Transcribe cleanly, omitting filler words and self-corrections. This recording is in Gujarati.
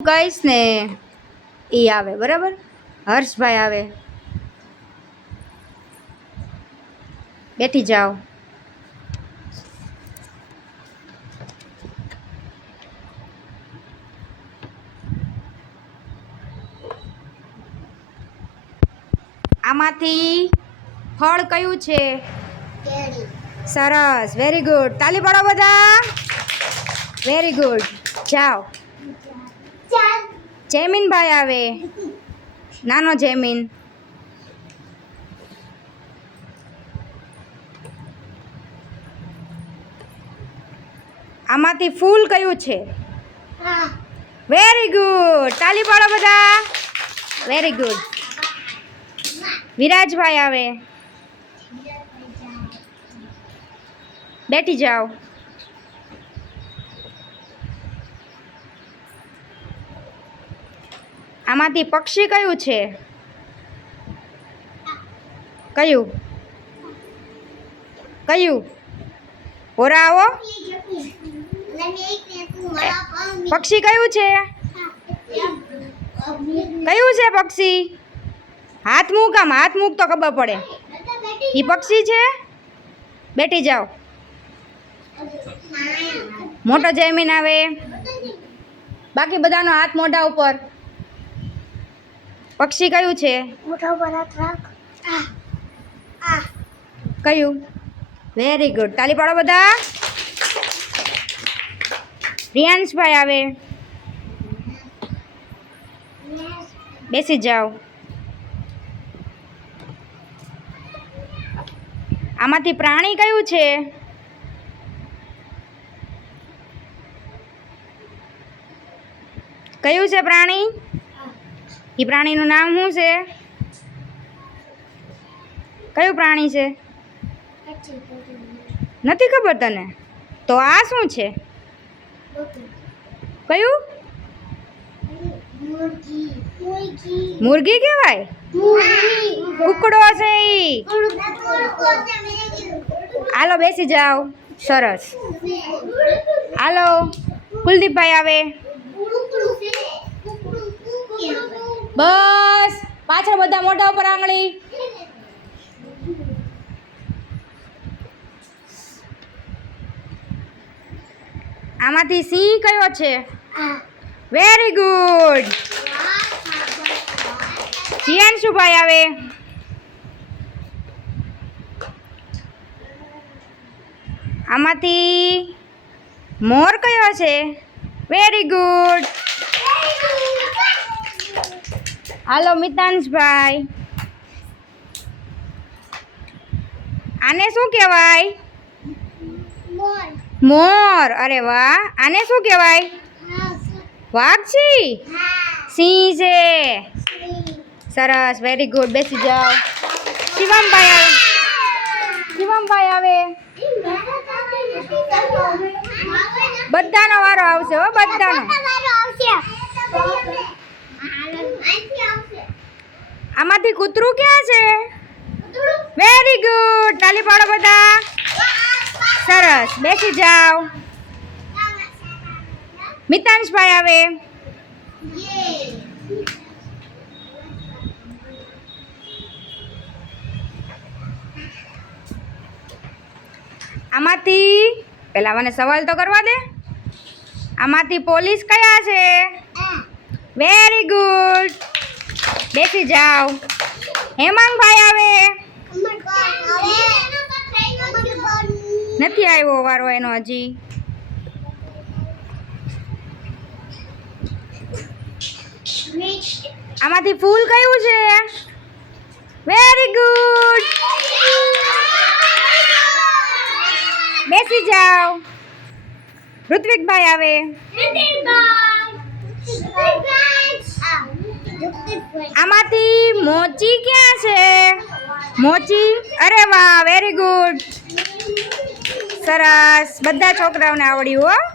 કહીશ ને એ આવે, બરાબર? હર્ષભાઈ આવે, બેઠી જાઓ. આમાંથી ફળ કયું છે? સરસ, વેરી ગુડ. તાલી પાડો બધા. Very good. જાઓ. જયમીનભાઈ આવે, નાનો જયમીન. આમાંથી ફૂલ કયું છે? Very good. તાલી પાડો બધા. Very good. વિરાજભાઈ આવે, બેઠી જાઓ. આમાંથી પક્ષી કયું છે? કયું કયું? ઓરા આવો. પક્ષી કયું છે? કયું છે પક્ષી? હાથ મૂક, આમ હાથ મૂક તો ખબર પડે. એ પક્ષી છે. બેઠી જાઓ. મોટો જયમીન આવે. બાકી બધાનો હાથ મોઢા ઉપર. પક્ષી કયું છે? કયું? Very good. તાલી પાડો બધા. રિયાંશભાઈ આવે, બેસી જાઓ. આમાંથી પ્રાણી કયું છે? કયું છે પ્રાણી? એ પ્રાણીનું નામ શું છે? કયું પ્રાણી છે? નથી ખબર તને? તો આ શું છે? કયું? મુરગી કહેવાય? કુકડો છે ઈ. હાલો બેસી જાઓ. સરસ. હાલો કુલદીપભાઈ આવે. બસ પાછળ બધા મોઢા ઉપર આંગળી. આમાંથી સિંહ કયો છે? Very good. જીયાંશુભાઈ આવે. આમાંથી મોર કયો છે? Very good. હાલો મિતાંશભાઈ. આને શું કહેવાય? મોર. અરે વાહ. આને શું કહેવાય? વાઘછી. સિંહ છે. સરસ, વેરી ગુડ. બેસી જાઓ. શિવમભાઈ આવે. શિવમભાઈ આવે. બધાનો વારો આવશે હો, બધાનો. આમાંથી કૂતરું ક્યાં છે? Very good. તાલી પાડો બધા. સરસ, બેસી જાઓ. મિતાંશભાઈ આવે. આમાંથી પેલા મને સવાલ તો કરવા દે. આમાંથી પોલીસ કયા છે? Very good. બેસી જાઓ. હેમાંગભાઈ આવે. નથી આવ્યો વારો એનો હજી. આમાંથી ફૂલ કયું છે? Very good. બેસી જાઓ. ઋત્વિકભાઈ આવે. આમાંથી મોચી ક્યાં છે? મોચી. અરે વાહ, વેરી ગુડ. સરસ, બધા છોકરાઓને આવડ્યું હો.